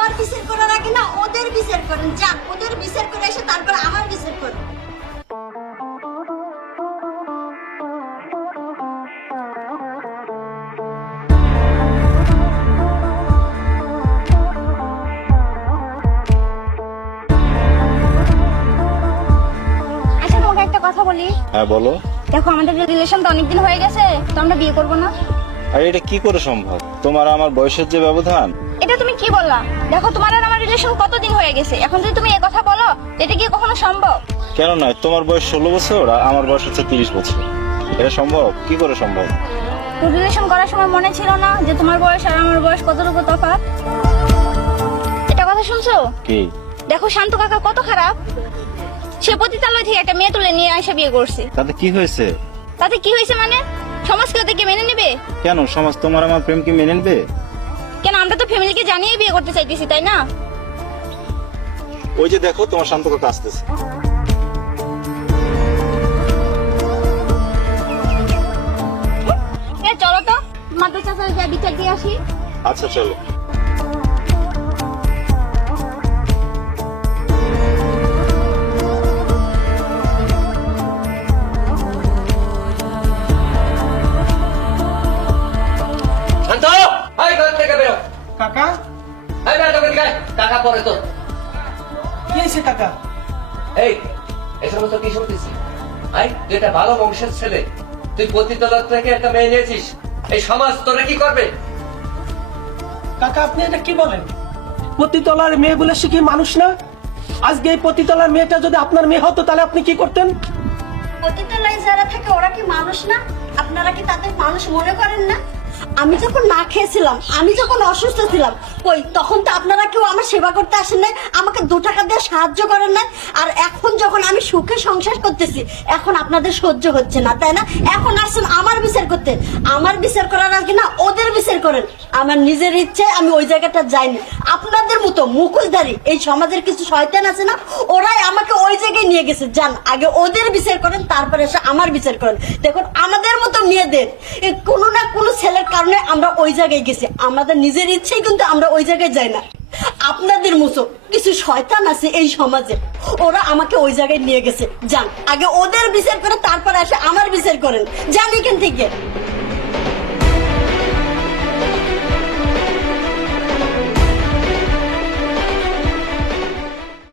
আমার বিচার করার আগে না ওদের বিচার করেন। যান, ওদের বিচার করে এসে তারপর আমার বিচার করেন। আচ্ছা তোমাকে একটা কথা বলি। হ্যাঁ বলো। দেখো আমাদের রিলেশন তো অনেকদিন হয়ে গেছে, তো আমরা বিয়ে করবো না? আর এটা কি করে সম্ভব? তোমার আর আমার বয়সের যে ব্যবধান। এটা তুমি কি বললা? দেখো তোমার আর আমার রিলেশন কতদিন হয়ে গেছে, এখন যদি তুমি এই কথা বলো এটা কি কখনো সম্ভব? কেন নয়? তোমার বয়স 16 বছর আর আমার বয়স হচ্ছে 30 বছর। এটা সম্ভব? কি করে সম্ভব? তো রিলেশন করার সময় মনে ছিল না যে তোমার বয়স আর আমার বয়স কতটুকু তফাৎ? এটা কথা শুনছো? কি? দেখো শান্ত কাকা কত খারাপ, সে পতিতালয় থেকে একটা মেয়ে তুলে নিয়ে এসে বিয়ে করছে। তাতে কি হয়েছে? তাতে কি হয়েছে মানে? সমাজ কি ওদেরকে মেনে নেবে? কেন সমাজ তোমার আমার প্রেম কি মেনে নেবে? কেন, আমরা তো ফ্যামিলিকে জানিয়ে বিয়ে করতে চাইতেছি, তাই না? ওই যে দেখো তোমার শান্ত কথা আসতেছে। চলো তো মাদ্রাসা চাচা বিচার দিয়ে আসি। আচ্ছা চলো। শান্ত, হাই ঘর থেকে বেরো। কাকা হাই বেরো তোকে দিকে। টাকা পরে তো। কি হয়েছে কাকা? এই এসব তো কি শুনতেছি? হাই তুই একটা ভালো বংশের ছেলে, তুই পতিতলার থেকে একটা মেয়ে নিয়েছিস, এই সমাজ তোরা কি করবে? কাকা আপনি এটা কি বলেন? পতিতলার মেয়ে বলে সে কি মানুষ না? আজকে এই পতিতলার মেয়েটা যদি আপনার মেয়ে হতো তাহলে আপনি কি করতেন? পতিতালয়ে যারা থাকে ওরা কি মানুষ না? আপনারা কি তাদের মানুষ মনে করেন না? আমি যখন না খেয়েছিলাম, আমি যখন অসুস্থ ছিলাম, কই তখন তো আপনারা কেউ আমার সেবা করতে আসেন নাই, আমাকে 2 টাকা দিয়ে সাহায্য করেন নাই। আর এখন যখন আমি সুখে সংসার করতেছি, এখন আপনাদের সহ্য হচ্ছে না, তাই না? এখন আসছেন আমার বিচার করতে। আমার বিচার করার আগে না ওদের বিচার করেন। আমার নিজের ইচ্ছে আমি ওই জায়গাটা যাইনি। আপনাদের মতো মুখোশধারী এই সমাজের কিছু শয়তান আছে না, ওরাই আমাকে ওই জায়গায় নিয়ে গেছে। যান, আগে ওদের বিচার করেন, তারপরে এসে আমার বিচার করেন। দেখুন আমাদের মতো মেয়েদের কোনো না কোনো ছেলের কারণে আমরা ওই জায়গায় গেছি, আমাদের নিজের ইচ্ছেই কিন্তু আমরা ওই জায়গায় যাই না। আপনাদের মতো কিছু শয়তান আছে এই সমাজে, ওরা আমাকে ওই জায়গায় নিয়ে গেছে। যান, আগে ওদের বিচার করে তারপরে এসে আমার বিচার করেন। যান এখান থেকে।